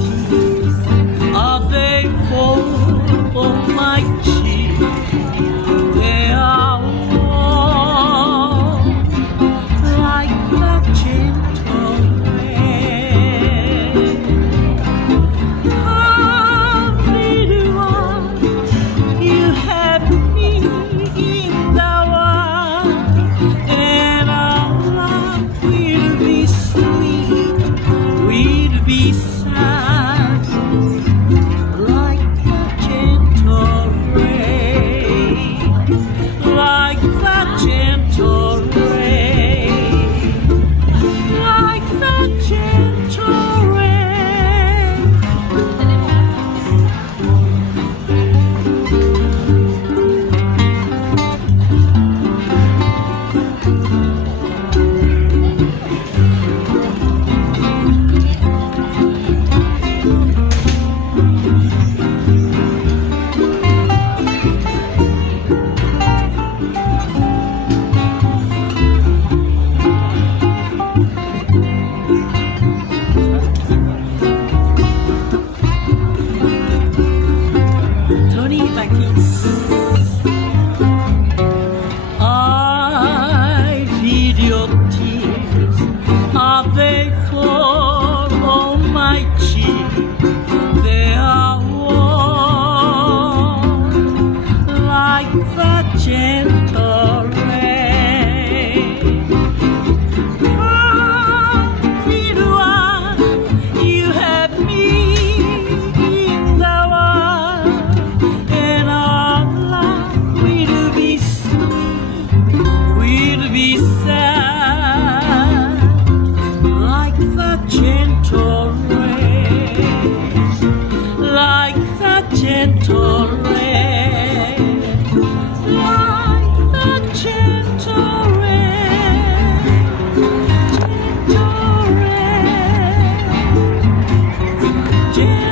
tears, are they fall on my cheek? They are warm like the gentle rain. Ah, little one, you have me in the world, and our love will be sweet, will be sad, like the gentle rain, like the gentle rain, like the gentle rain. Tony Burkys. I feel your tears, are they fall on my cheek? They are warm like the gentle rain. Ah, little one, you have me in the world, and our love will be sweet, will be sad, like the gentle rain, like the gentle rain, like the gentle rain, gentle rain, gentle